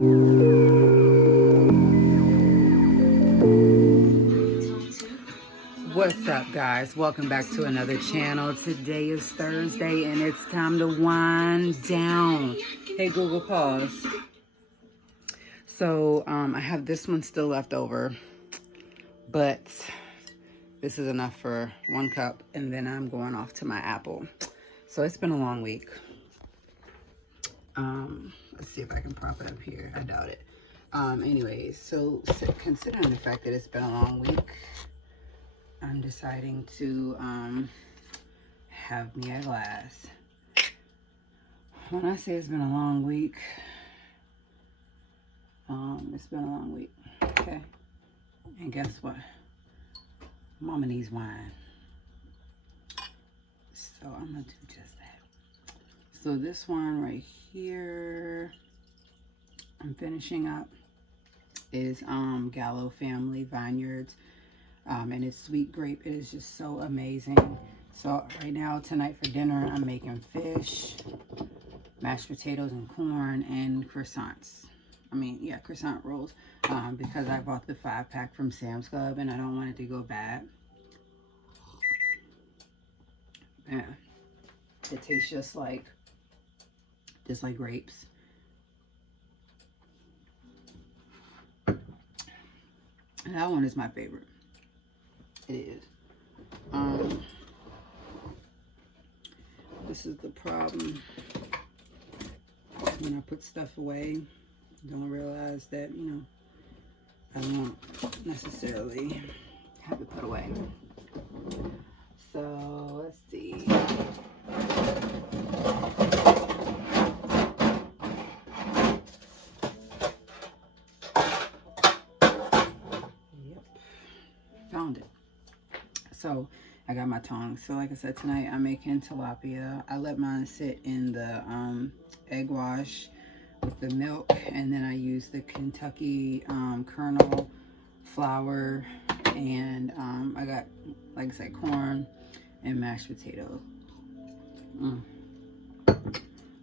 What's up, guys? Welcome back to another channel. Today is Thursday and it's time to wind down. Hey Google, pause. So I have this one still left over, but this is enough for 1 cup, and then I'm going off to my apple. So it's been a long week. Let's see if I can prop it up here. I doubt it. Anyways, so considering the fact that it's been a long week, I'm deciding to have me a glass. When I say it's been a long week, it's been a long week, okay? And guess what? Mama needs wine. So I'm gonna do just that. So this one right here, I'm finishing up, is Gallo Family Vineyards. And it's sweet grape. It is just so amazing. So right now, tonight for dinner, I'm making fish, mashed potatoes and corn, and croissants. Croissant rolls, because I bought the 5-pack from Sam's Club and I don't want it to go bad. Yeah, it tastes just like grapes. And that one is my favorite. It is. This is the problem when I put stuff away. Don't realize that, I don't necessarily have it put away. So let's see. Yep, found it. So I got my tongs. So like I said, tonight I'm making tilapia. I let mine sit in the egg wash with the milk, and then I use the Kentucky kernel flour, and I got, like I said, corn and mashed potatoes.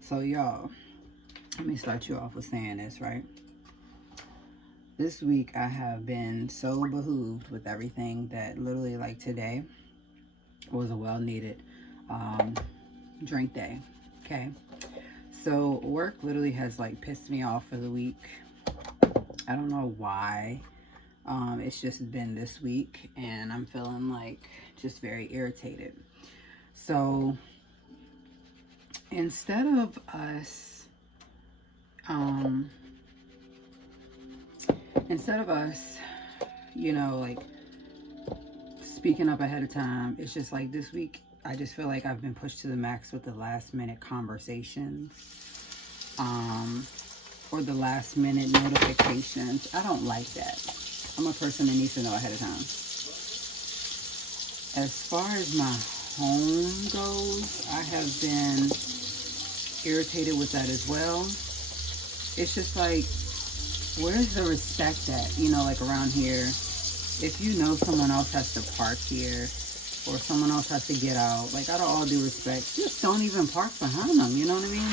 So y'all, let me start you off with saying this, right? This week I have been so behooved with everything that literally, like, today was a well-needed drink day, okay? So work literally has like pissed me off for the week. I don't know why. It's just been this week and I'm feeling like just very irritated. So instead of us like speaking up ahead of time, it's just like this week I just feel like I've been pushed to the max with the last minute conversations, or the last minute notifications. I don't like that. I'm a person that needs to know ahead of time. As far as my home goes, I have been irritated with that as well. It's just like, where's the respect at, like around here? If you know someone else has to park here, or someone else has to get out, like, out of all due respect, just don't even park behind them, you know what I mean?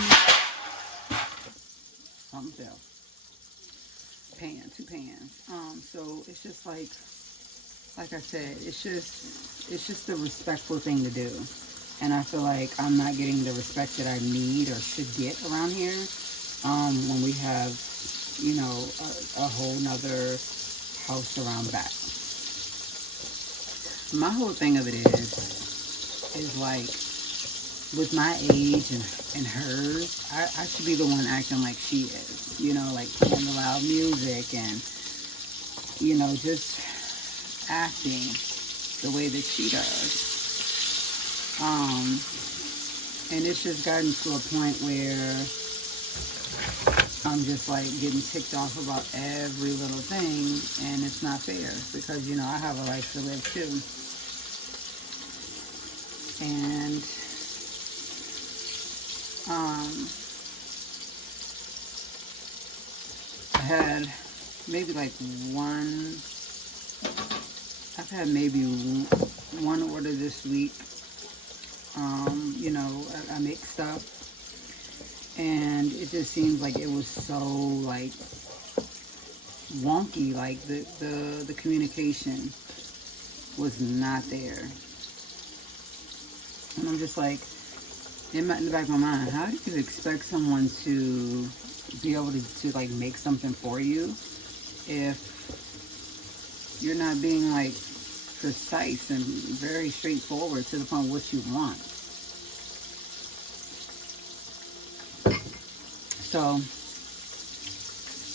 Something fell. Two pans. So it's just like I said, it's just a respectful thing to do. And I feel like I'm not getting the respect that I need or should get around here, when we have, a whole nother house around back. My whole thing of it is like, with my age and hers, I should be the one acting like she is, like playing the loud music and, just acting the way that she does. And it's just gotten to a point where I'm just like getting ticked off about every little thing, and it's not fair because, I have a life to live too. And I had maybe like I've had maybe one order this week. I make stuff and it just seems like it was so like wonky, like the communication was not there. And I'm just like, in the back of my mind, how do you expect someone to be able to like make something for you if you're not being like precise and very straightforward to the point of what you want? So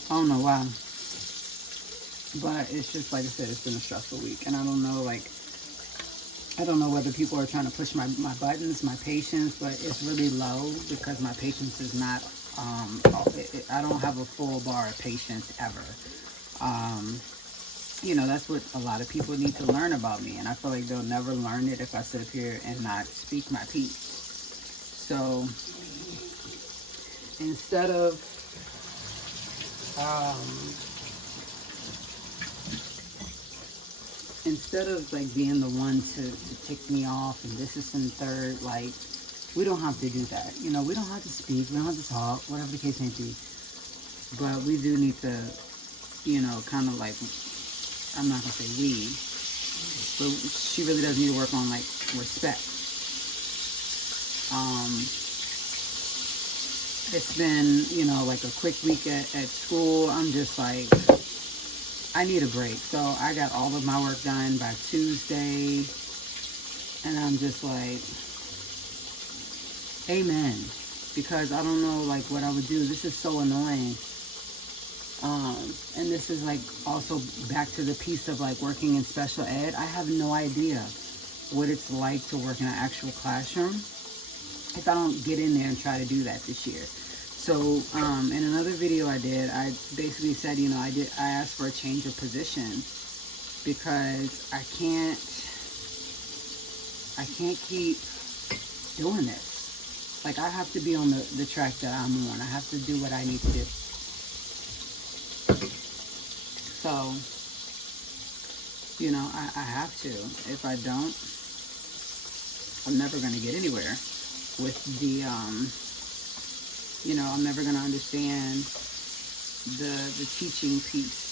I don't know why, but it's just like I said, it's been a stressful week, and I don't know, like, I don't know whether people are trying to push my buttons, my patience, but it's really low because my patience is not, I don't have a full bar of patience ever. You know, that's what a lot of people need to learn about me, and I feel like they'll never learn it if I sit up here and not speak my piece. So instead of like being the one to tick me off and this is and third, like, we don't have to do that. You know, we don't have to speak, we don't have to talk, whatever the case may be. But we do need to, you know, kind of like, I'm not gonna say we, but she really does need to work on like respect. It's been, you know, like a quick week at school. I'm just like, I need a break. So I got all of my work done by Tuesday, and I'm just like, amen, because I don't know like what I would do. This is so annoying. And this is like also back to the piece of like working in special ed. I have no idea what it's like to work in an actual classroom if I don't get in there and try to do that this year. So in another video I did, I basically said, you know, I asked for a change of position because I can't keep doing this. Like, I have to be on the track that I'm on. I have to do what I need to do. So, you know, I have to. If I don't, I'm never going to get anywhere with the, you know, I'm never going to understand the teaching piece.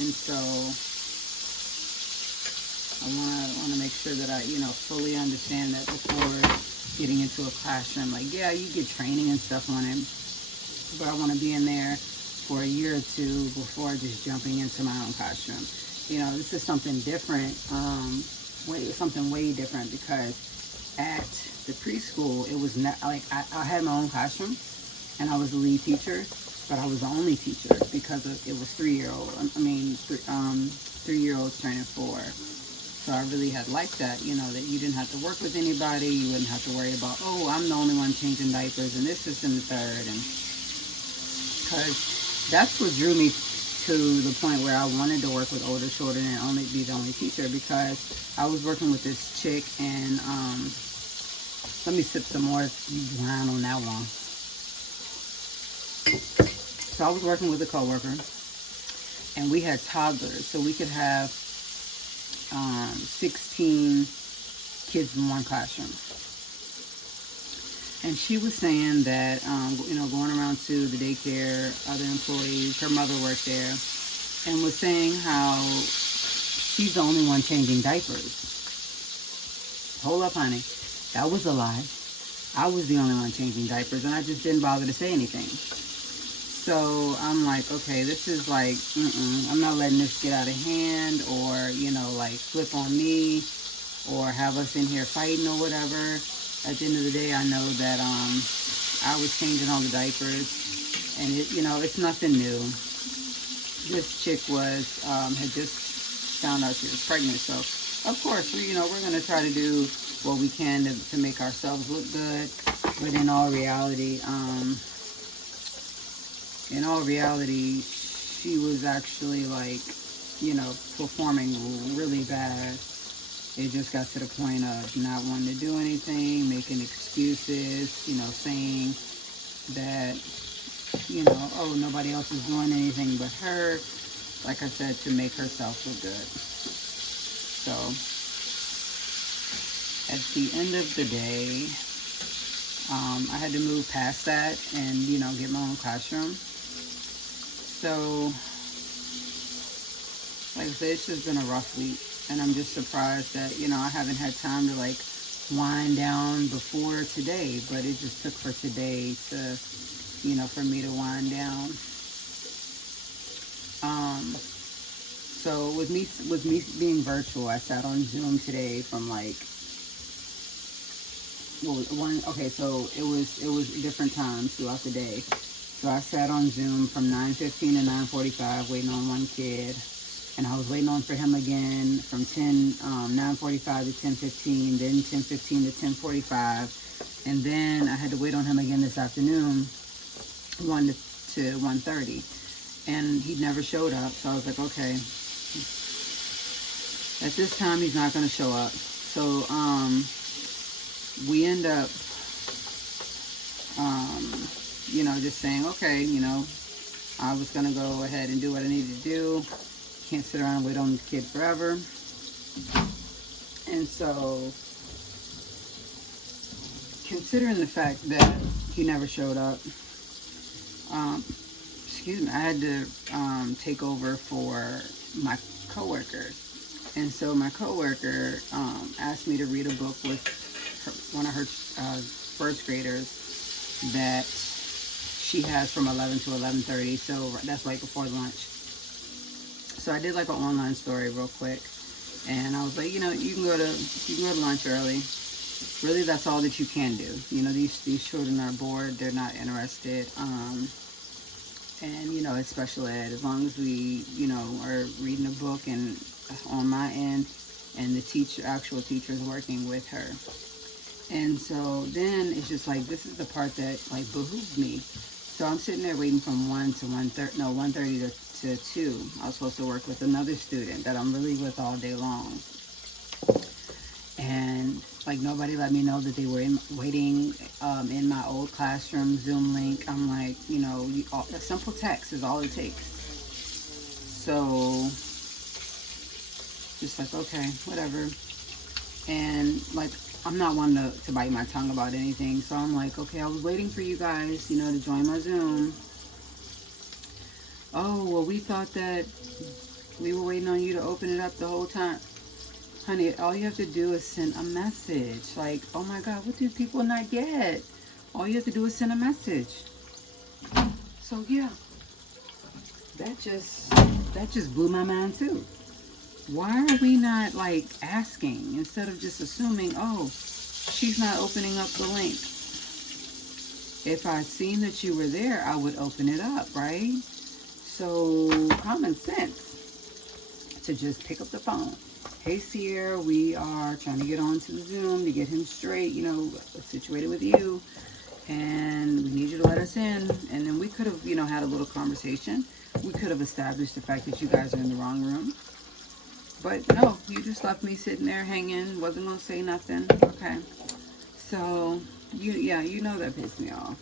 And so I want to make sure that I, you know, fully understand that before getting into a classroom. Like, yeah, you get training and stuff on it, but I want to be in there for a year or two before just jumping into my own classroom. You know, this is something different, something way different, because at the preschool, it was not like I had my own classroom and I was the lead teacher, but I was the only teacher because it was 3-year-olds training 4. So I really had liked that, you know, that you didn't have to work with anybody, you wouldn't have to worry about, oh, I'm the only one changing diapers and this is in the third, and because that's what drew me to the point where I wanted to work with older children and only be the only teacher, because I was working with this chick, and let me sip some more wine on that one. So I was working with a coworker, and we had toddlers, so we could have 16 kids in one classroom. And she was saying that, you know, going around to the daycare, other employees, her mother worked there, and was saying how she's the only one changing diapers. Hold up, honey. That was a lie. I was the only one changing diapers, and I just didn't bother to say anything. So I'm like, okay, this is like, I'm not letting this get out of hand, or, you know, like flip on me, or have us in here fighting or whatever. At the end of the day, I know that I was changing all the diapers, and it, you know, it's nothing new. This chick was had just found out she was pregnant, so of course we're going to try to do what we can to make ourselves look good. But in all reality, she was actually like, you know, performing really bad. It just got to the point of not wanting to do anything, making excuses, you know, saying that, you know, oh, nobody else is doing anything but her, like I said, to make herself look good. So, at the end of the day, I had to move past that and, you know, get my own classroom. So, like I said, it's just been a rough week. And I'm just surprised that, you know, I haven't had time to, like, wind down before today. But it just took for today to, you know, for me to wind down. So with me being virtual, I sat on Zoom today from like, so it was different times throughout the day. So I sat on Zoom from 9:15 to 9:45 waiting on one kid, and I was waiting on for him again from 9:45 to 10:15, then 10:15 to 10:45, and then I had to wait on him again this afternoon, 1 to 1:30, and he never showed up. So I was like, okay, at this time he's not going to show up. So we end up you know, just saying, okay, you know, I was going to go ahead and do what I needed to do. Can't sit around and wait on the kid forever. And so, considering the fact that he never showed up, excuse me, I had to take over for my coworker. And so my coworker asked me to read a book with one of her first graders that she has from 11 to 11:30, so that's right before lunch. So I did like an online story real quick, and I was like, you know, you can go to lunch early. Really, that's all that you can do. You know, these children are bored, they're not interested, and you know, it's special ed. As long as we, you know, are reading a book and on my end, and the actual teacher is working with her. And so then it's just like, this is the part that like behooved me. So I'm sitting there waiting from 1:30 to 2. I was supposed to work with another student that I'm really with all day long. And like nobody let me know that they were waiting in my old classroom Zoom link. I'm like, you know, a simple text is all it takes. So just like, okay, whatever. And like, I'm not one to bite my tongue about anything. So I'm like, okay, I was waiting for you guys, you know, to join my Zoom. Oh, well, we thought that we were waiting on you to open it up the whole time. Honey, all you have to do is send a message. Like, oh my God, what do people not get? All you have to do is send a message. So yeah, that just blew my mind too. Why are we not like asking instead of just assuming, oh, she's not opening up the link? If I'd seen that you were there, I would open it up, right? So common sense to just pick up the phone. Hey Sierra, we are trying to get onto the Zoom to get him straight, you know, situated with you, and we need you to let us in. And then we could have, you know, had a little conversation. We could have established the fact that you guys are in the wrong room. But no, you just left me sitting there hanging, wasn't going to say nothing. Okay. So, you know that pissed me off.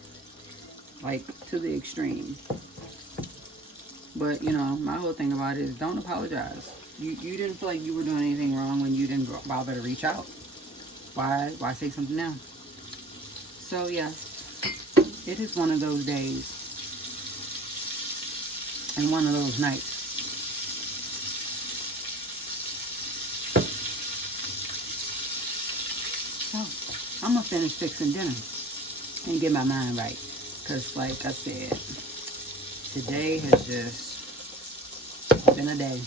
Like, to the extreme. But, you know, my whole thing about it is don't apologize. You didn't feel like you were doing anything wrong when you didn't bother to reach out. Why say something now? So, yes, it is one of those days. And one of those nights. So, I'm going to finish fixing dinner and get my mind right. Because, like I said, today has just been a day.